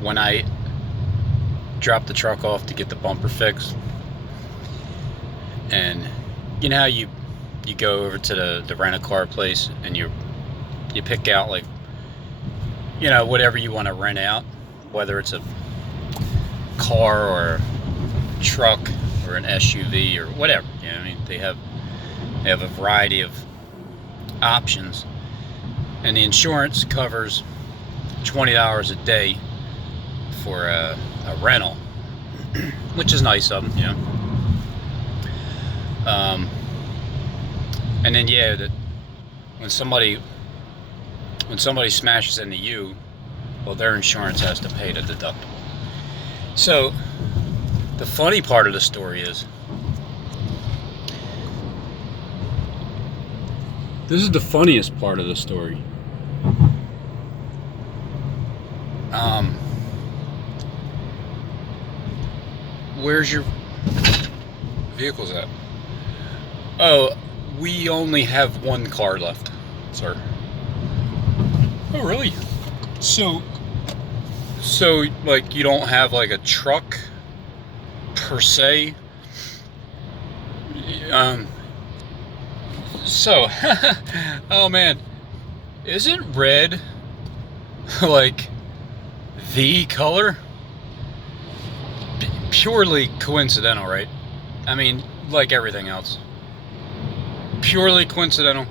when I dropped the truck off to get the bumper fixed, and you know how you go over to the rent-a-car place and you pick out, like, whatever you want to rent out, whether it's a car or a truck or an SUV or whatever. I mean, they have a variety of options, and the insurance covers $20 a day for a rental, which is nice of them. And then that when somebody smashes into you, well, their insurance has to pay the deductible. So the funny part of the story is, this is the funniest part of the story. Where's your vehicles at? Oh, we only have one car left, sir. Oh, really? So like, you don't have like a truck per se? So, oh man, isn't red like the color? Purely coincidental, right? I mean, like everything else. Purely coincidental.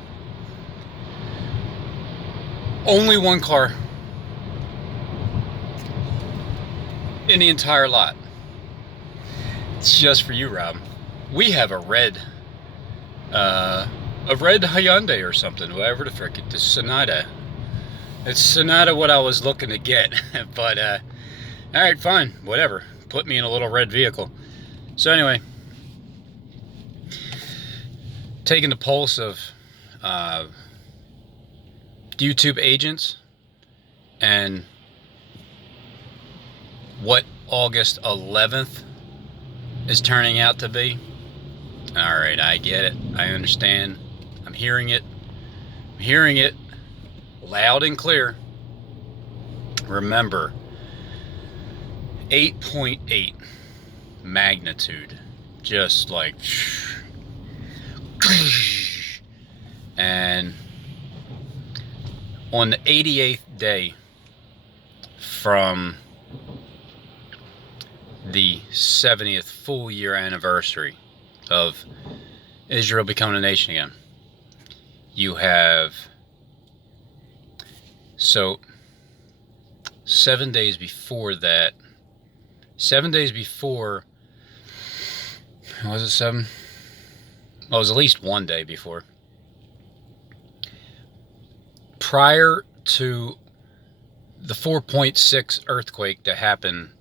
Only one car in the entire lot. It's just for you, Rob. We have a red Hyundai or something, whatever the frick it is, Sonata. It's Sonata what I was looking to get, but all right, fine, whatever. Put me in a little red vehicle. So anyway, taking the pulse of YouTube agents and what August 11th is turning out to be. All right, I get it. I understand. I'm hearing it. I'm hearing it loud and clear. Remember, 8.8 magnitude. Just like... And on the 88th day from the 70th full year anniversary of Israel becoming a nation again, you have, so 7 days before that, 7 days before, was it 7? Well, it was at least 1 day before. Prior to the 4.6 earthquake that happened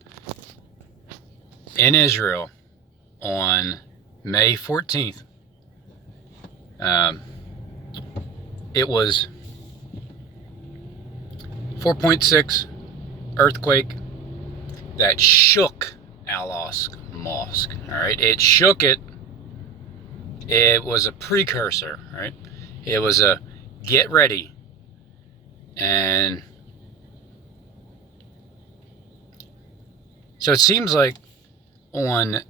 in Israel on May 14th, it was 4.6 earthquake that shook Aqsa Mosque. All right, it shook it. It was a precursor, right? It was a get ready. And so it seems like on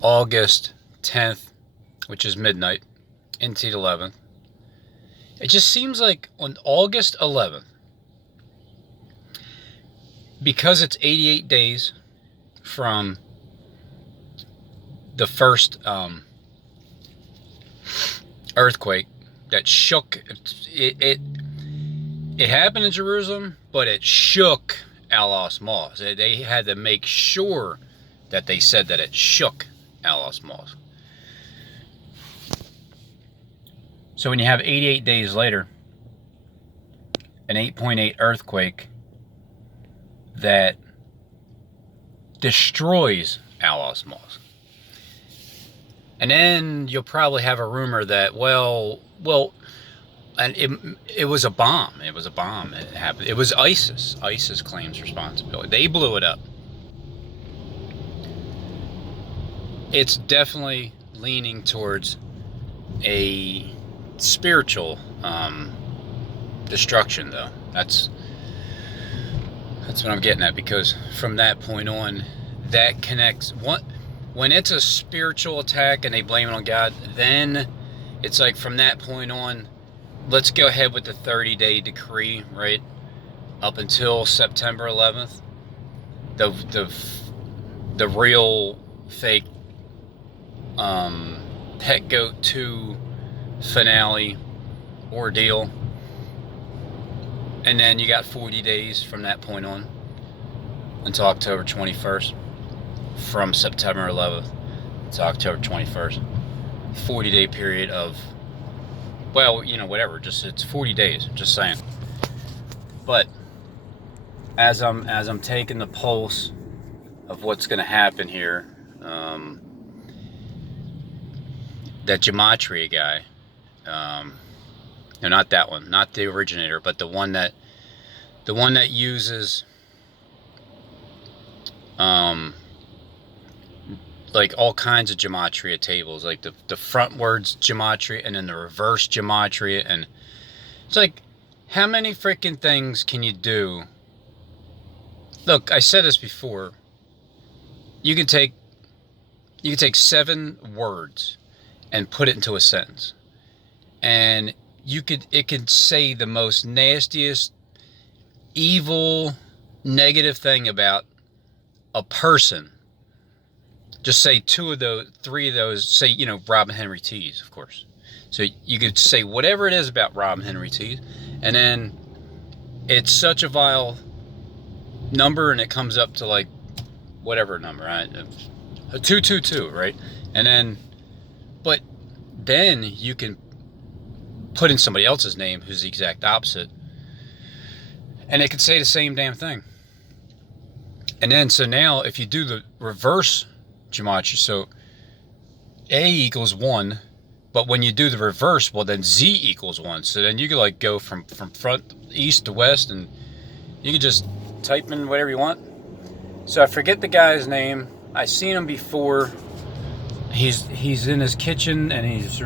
August 10th, which is midnight, into the 11th, it just seems like on August 11th, because it's 88 days from the first earthquake that shook it happened in Jerusalem, but it shook Aqsa Mosque. They had to make sure that they said that it shook Aqsa Mosque. So when you have 88 days later, an 8.8 earthquake that destroys Aqsa Mosque, and then you'll probably have a rumor that, well, and it was a bomb. It was a bomb. It happened. It was ISIS. ISIS claims responsibility. They blew it up. It's definitely leaning towards a spiritual destruction, though. That's what I'm getting at, because from that point on, that connects. When it's a spiritual attack and they blame it on God, then it's like from that point on, let's go ahead with the 30-day decree, right? Up until September 11th, the real fake Pet Goat 2 finale ordeal. And then you got 40 days from that point on until October 21st. From September 11th to October 21st. 40-day period of, well, whatever. Just it's 40 days. Just saying. But as I'm taking the pulse of what's going to happen here, that gematria guy, no, not that one, not the originator, but the one that uses like all kinds of gematria tables, like the frontwards gematria and then the reverse gematria, and it's like, how many freaking things can you do? Look, I said this before. You can take 7 words and put it into a sentence, and it could say the most nastiest, evil, negative thing about a person. Just say 2 of those, 3 of those. Say, Robin Henry Tees, of course. So you could say whatever it is about Robin Henry Tees, and then it's such a vile number, and it comes up to like whatever number, right? A 222, right? And then, but then you can put in somebody else's name who's the exact opposite, and it could say the same damn thing. And then, so now if you do the reverse gematria, so A equals 1, but when you do the reverse, well, then Z equals 1. So then you can like go from front east to west, and you can just type in whatever you want. So I forget the guy's name. I've seen him before. He's in his kitchen, and he's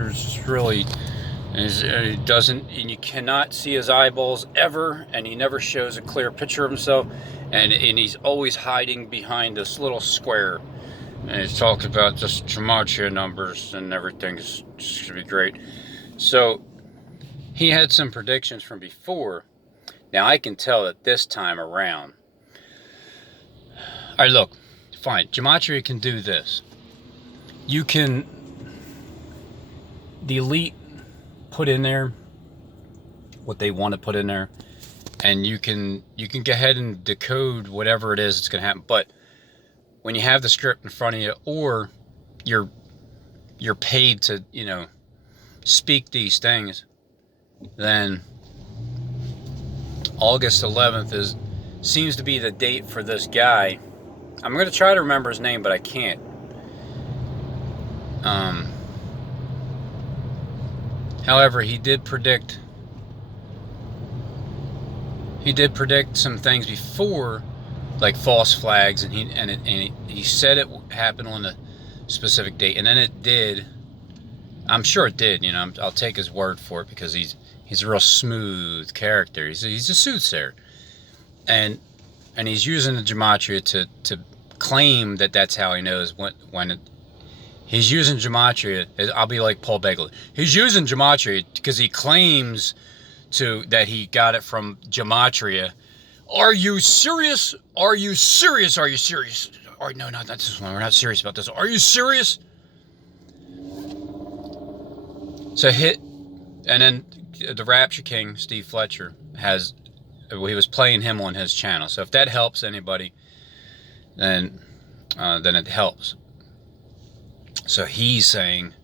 really, he doesn't, and you cannot see his eyeballs ever, and he never shows a clear picture of himself, and he's always hiding behind this little square. And he's talking about just gematria numbers and everything. It's going to be great. So he had some predictions from before. Now I can tell that this time around. All right, look, fine. Gematria can do this. You can, the elite, put in there what they want to put in there, and you can go ahead and decode whatever it is that's going to happen. But when you have the script in front of you, or you're paid to speak these things, then August 11th seems to be the date for this guy. I'm going to try to remember his name, but I can't. However, he did predict some things before, like false flags, and he said it happened on a specific date, and then it did. I'm sure it did. I'll take his word for it, because he's a real smooth character. He's a soothsayer, and he's using the gematria to claim that that's how he knows when he's using gematria. I'll be like Paul Begley. He's using gematria because he claims that he got it from gematria. Are you serious? Are you serious? Are you serious? Or no, not this one. We're not serious about this. Are you serious? So and then the Rapture King, Steve Fletcher, he was playing him on his channel. So if that helps anybody, then it helps. So he's talking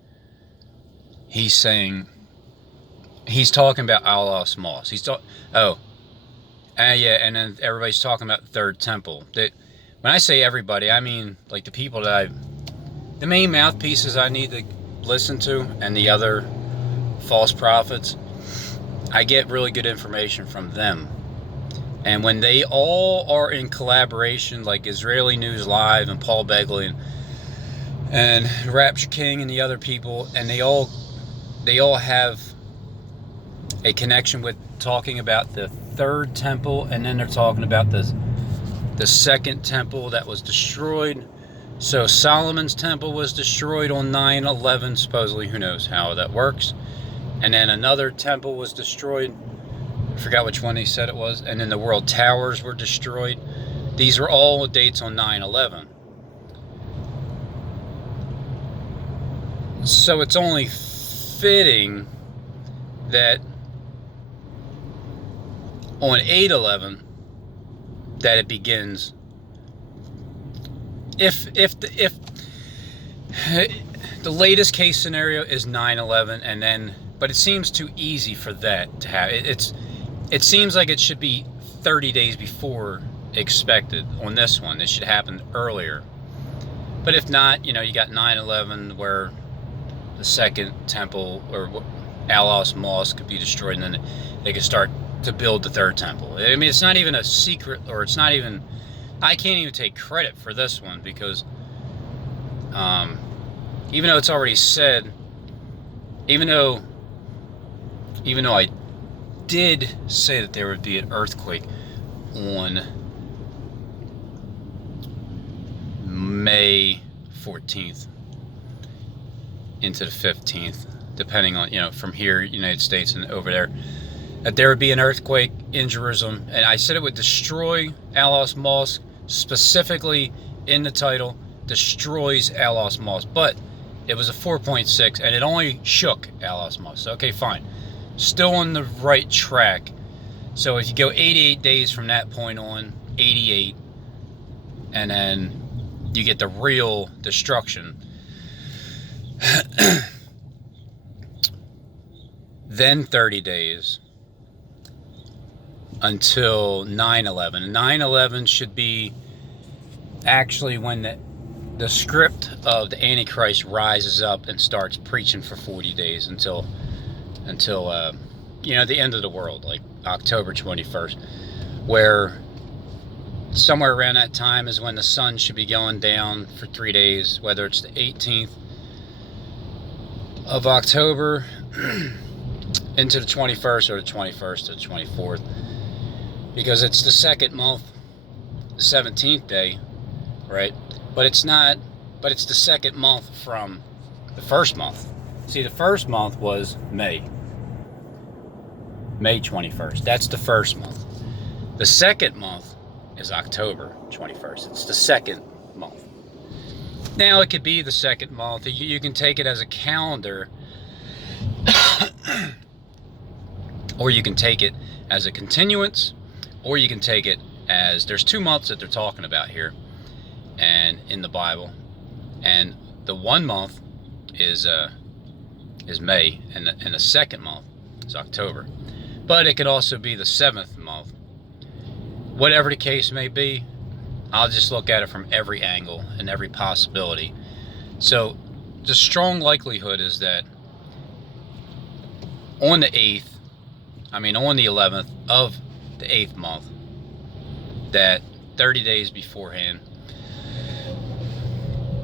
about Aqsa Mosque. Yeah, and then everybody's talking about the Third Temple. When I say everybody, I mean like the people the main mouthpieces I need to listen to, and the other false prophets. I get really good information from them. And when they all are in collaboration, like Israeli News Live and Paul Begley and Rapture King and the other people, and they all have a connection with talking about the Third Temple, and then they're talking about the second temple that was destroyed. So Solomon's temple was destroyed on 9/11, supposedly. Who knows how that works. And then another temple was destroyed. I forgot which one he said it was. And then the World Towers were destroyed. These were all dates on 9/11. So it's only fitting that on 8/11 that it begins. If the latest case scenario is 9/11, and then, but it seems too easy for that to happen. It seems like it should be 30 days before expected on this one. It should happen earlier. But if not, you know, you got 9/11 where the second temple or Aqsa Mosque could be destroyed, and then they could start to build the third temple. I mean, it's not even a secret, or it's not even, I can't even take credit for this one, because even though it's already said, even though I did say that there would be an earthquake on May 14th into the 15th, depending on, you know, from here, United States, and over there, that there would be an earthquake in Jerusalem. And I said it would destroy Aqsa Mosque, specifically in the title, destroys Aqsa Mosque. But it was a 4.6, and it only shook Aqsa Mosque. So, okay, fine. Still on the right track. So if you go 88 days from that point on, 88, and then you get the real destruction. Then 30 days until 9/11. 9/11 should be actually when the script of the Antichrist rises up and starts preaching for 40 days until you know, the end of the world, like October 21st, where somewhere around that time is when the sun should be going down for 3 days, whether it's the 18th of October into the 21st, or the 21st to the 24th, because it's the second month, the 17th day, right? But it's not, but it's the second month from the first month. See, the first month was May 21st. That's the first month. The second month is October 21st. It's the second month. Now, it could be the second month. You can take it as a calendar, or you can take it as a continuance, or you can take it as, there's 2 months that they're talking about here and in the Bible, and the 1 month is May, and the second month is October. But it could also be the 7th month. Whatever the case may be, I'll just look at it from every angle and every possibility. So the strong likelihood is that on the 8th, on the 11th of the 8th month, that 30 days beforehand,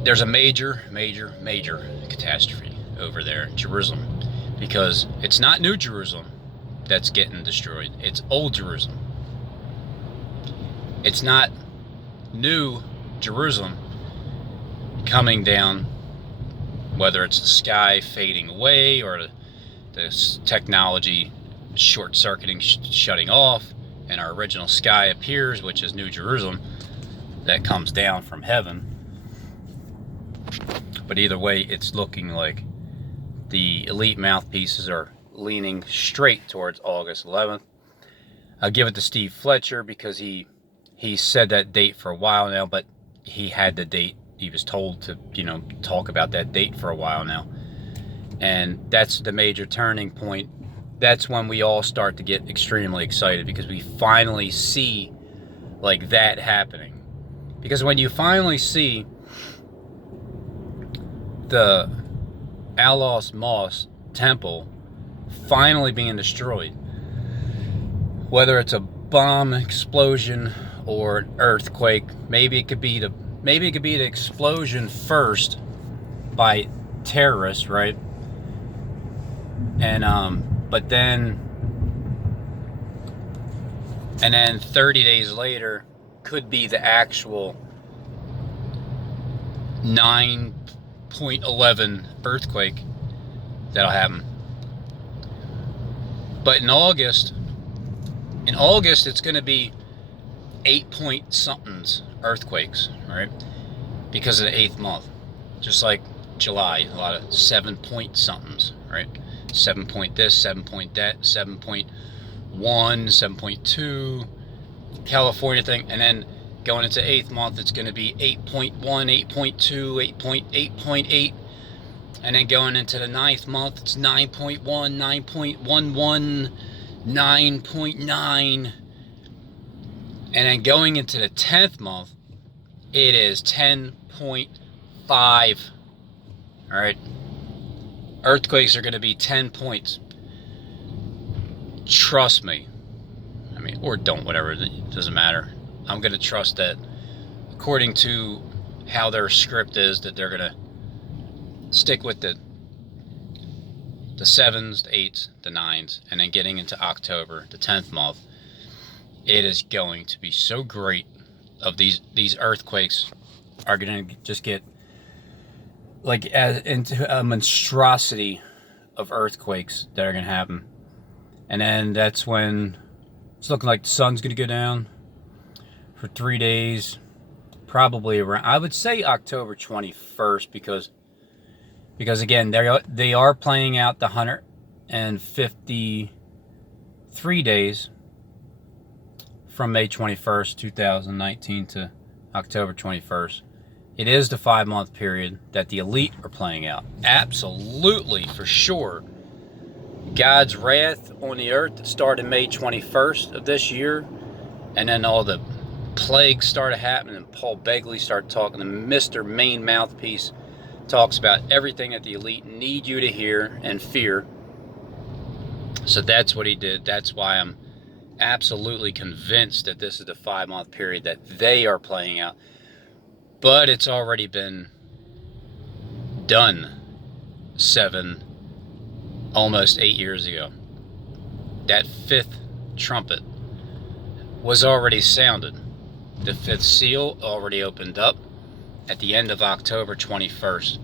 there's a major catastrophe over there in Jerusalem, because it's not New Jerusalem that's getting destroyed, it's Old Jerusalem. It's not New Jerusalem coming down, whether it's the sky fading away or the technology short-circuiting, shutting off, and our original sky appears, which is New Jerusalem, that comes down from heaven. But either way, it's looking like the elite mouthpieces are leaning straight towards August 11th. I'll give it to Steve Fletcher, because he said that date for a while now, but he had the date. He was told to, talk about that date for a while now. And that's the major turning point. That's when we all start to get extremely excited, because we finally see like that happening. Because when you finally see the Aqsa Mosque temple finally being destroyed, whether it's a bomb explosion or an earthquake, maybe it could be the explosion first by terrorists, right? And but then 30 days later, could be the actual 9.11 earthquake that'll happen. But in August it's going to be 8 point somethings earthquakes, right? Because of the 8th month. Just like July, a lot of 7 point somethings, right? 7 point this, 7 point that, 7.1, 7.2, California thing, and then going into 8th month, it's going to be 8.1, 8.2, 8.8, and then going into the 9th month, it's 9.1, 9.11, 9.9, and then going into the 10th month, it is 10.5. All right, earthquakes are going to be 10 points. Trust me. I mean, or don't, whatever, it doesn't matter. I'm going to trust that according to how their script is, that they're going to stick with the 7s, the 8s, the 9s, and then getting into October, the 10th month, it is going to be so great. Of these earthquakes are going to just get like into a monstrosity of earthquakes that are going to happen. And then that's when it's looking like the sun's going to go down for 3 days, probably around, I would say October 21st, because again, they are playing out the 153 days from May 21st, 2019 to October 21st. It is the 5-month period that the elite are playing out. Absolutely, for sure. God's wrath on the earth that started May 21st of this year, and then all the plagues started happening, and Paul Begley started talking, and Mr. Main Mouthpiece talks about everything that the elite need you to hear and fear. So that's what he did. That's why I'm absolutely convinced that this is the 5-month period that they are playing out. But it's already been done 7, almost 8 years ago. That 5th trumpet was already sounded. The 5th seal already opened up at the end of October 21st.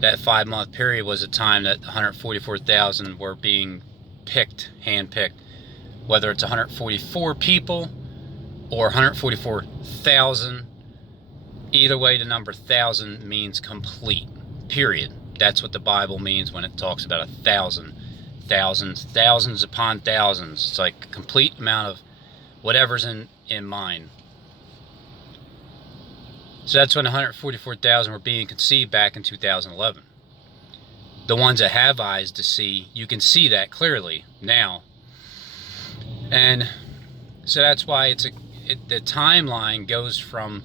That 5-month period was a time that 144,000 were being picked, handpicked. Whether it's 144 people or 144,000, either way, the number 1,000 means complete, period. That's what the Bible means when it talks about 1,000. Thousands upon thousands. It's like a complete amount of whatever's in mind. So that's when 144,000 were being conceived back in 2011. The ones that have eyes to see, you can see that clearly now. And so that's why the timeline goes from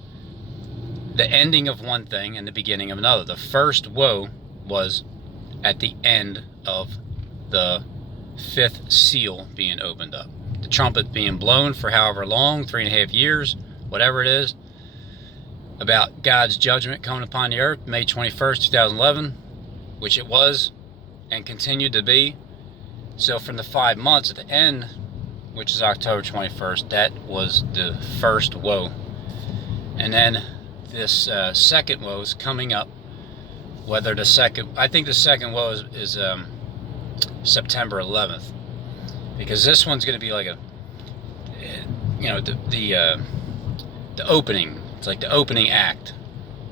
the ending of one thing and the beginning of another. The first woe was at the end of the 5th seal being opened up. The trumpet being blown for however long, 3.5 years, whatever it is, about God's judgment coming upon the earth, May 21st, 2011, which it was and continued to be. So from the 5 months at the end, which is October 21st, that was the first woe. And then this second woe is coming up. Whether the second, I think the second woe is September 11th, because this one's going to be like a, you know, the opening. It's like the opening act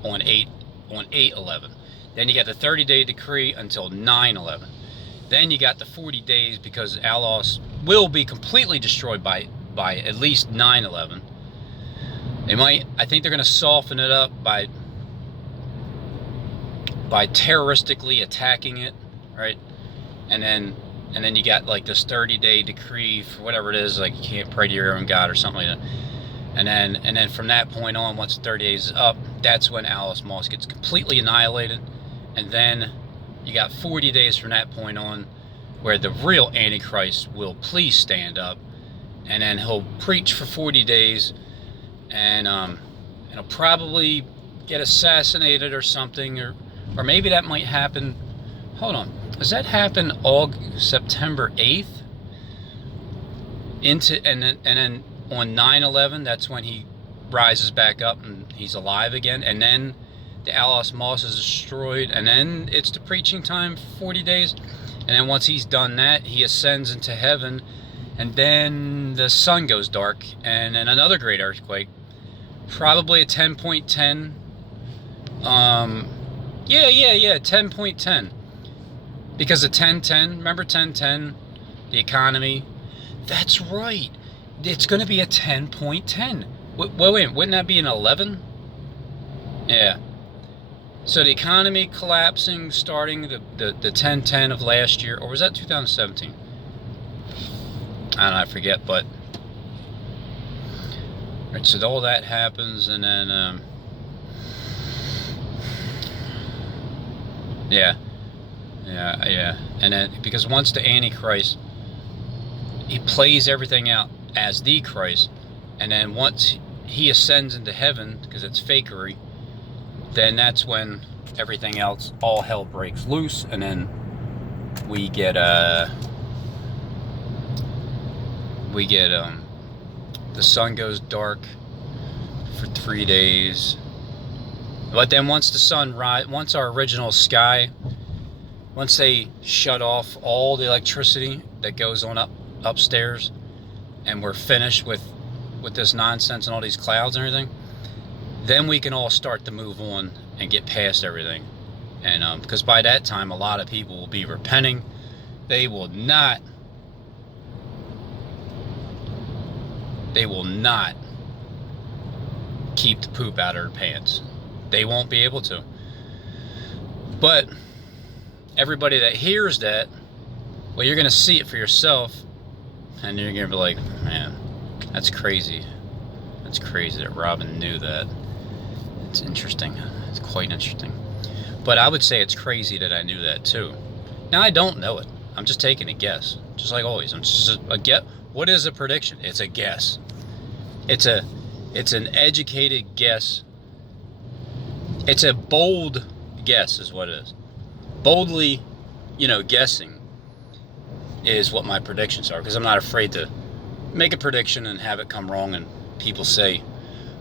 on 8/11. Then you got the 30-day decree until 9/11. Then you got the 40 days because Alos will be completely destroyed by at least 9/11. I think they're going to soften it up by terroristically attacking it, right? And then you got like this 30-day decree for whatever it is, like you can't pray to your own God or something like that. And then from that point on, once 30 days is up, that's when Aqsa Mosque gets completely annihilated. And then you got 40 days from that point on where the real Antichrist will please stand up, and then he'll preach for 40 days, and he'll probably get assassinated or something, or maybe that might happen. Hold on, does that happen September 8th? And then on 9/11, that's when he rises back up and he's alive again. And then the Aqsa Mosque is destroyed, and then it's the preaching time for 40 days. And then once he's done that, he ascends into heaven, and then the sun goes dark, and then another great earthquake, probably a 10.10. Yeah, 10.10. Because of 1010, remember 1010, the economy? That's right. It's going to be a 10.10. Wait, wouldn't that be an 11? Yeah. So the economy collapsing starting the 1010 of last year, or was that 2017? I don't know, I forget, but right, so all that happens, and then yeah, and then because once the Antichrist, he plays everything out as the Christ, and then once he ascends into heaven, because it's fakery, then that's when everything else, all hell breaks loose, and then we get the sun goes dark for 3 days. But then once the sun once our original sky, once they shut off all the electricity that goes on upstairs, and we're finished with this nonsense and all these clouds and everything, then we can all start to move on and get past everything. And because by that time, a lot of people will be repenting. They will not keep the poop out of their pants. They won't be able to. But everybody that hears that, well, you're going to see it for yourself, and you're going to be like, man, that's crazy. That's crazy that Robin knew that. It's interesting. It's quite interesting. But I would say it's crazy that I knew that too. Now, I don't know it. I'm just taking a guess. Just like always. I'm just a guess. What is a prediction? It's a guess. It's an educated guess. It's a bold guess is what it is. Boldly, guessing is what my predictions are, because I'm not afraid to make a prediction and have it come wrong and people say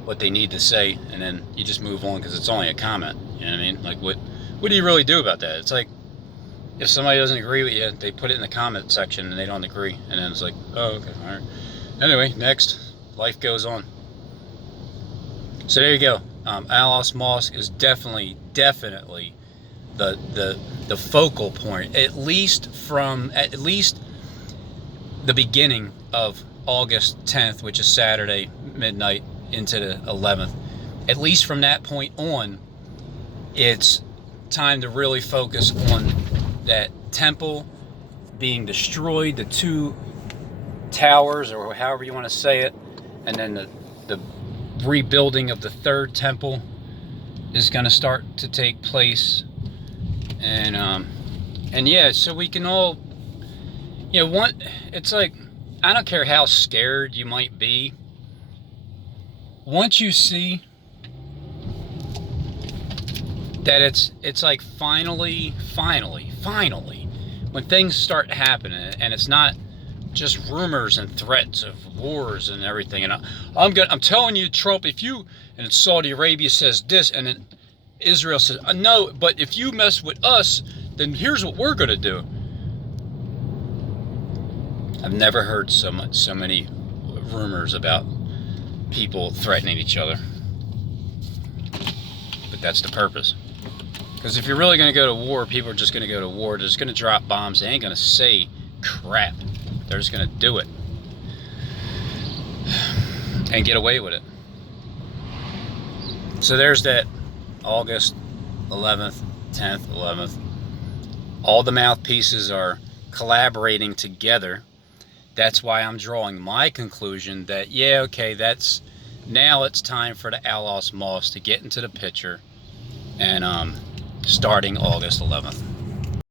what they need to say, and then you just move on because it's only a comment. You know what I mean? Like, what do you really do about that? It's like, if somebody doesn't agree with you, they put it in the comment section and they don't agree, and then it's like, oh, okay, all right. Anyway, next, life goes on. So there you go. Aqsa Mosque is definitely the focal point, at least the beginning of August 10th, which is Saturday midnight, into the 11th. At least from that point on, it's time to really focus on that temple being destroyed, the 2 towers, or however you want to say it, and then the rebuilding of the 3rd temple is going to start to take place. And yeah, so we can all, it's like, I don't care how scared you might be, once you see that it's like finally, when things start happening, and it's not just rumors and threats of wars and everything, and I'm telling you, Trump, and Saudi Arabia says this, and then Israel says, no, but if you mess with us, then here's what we're going to do. I've never heard so many rumors about people threatening each other. But that's the purpose. Because if you're really going to go to war, people are just going to go to war. They're just going to drop bombs. They ain't going to say crap. They're just going to do it. And get away with it. So there's that August 11th, 10th, 11th. All the mouthpieces are collaborating together. That's why I'm drawing my conclusion that, yeah, okay, now it's time for the Aqsa Mosque to get into the picture, and starting August 11th.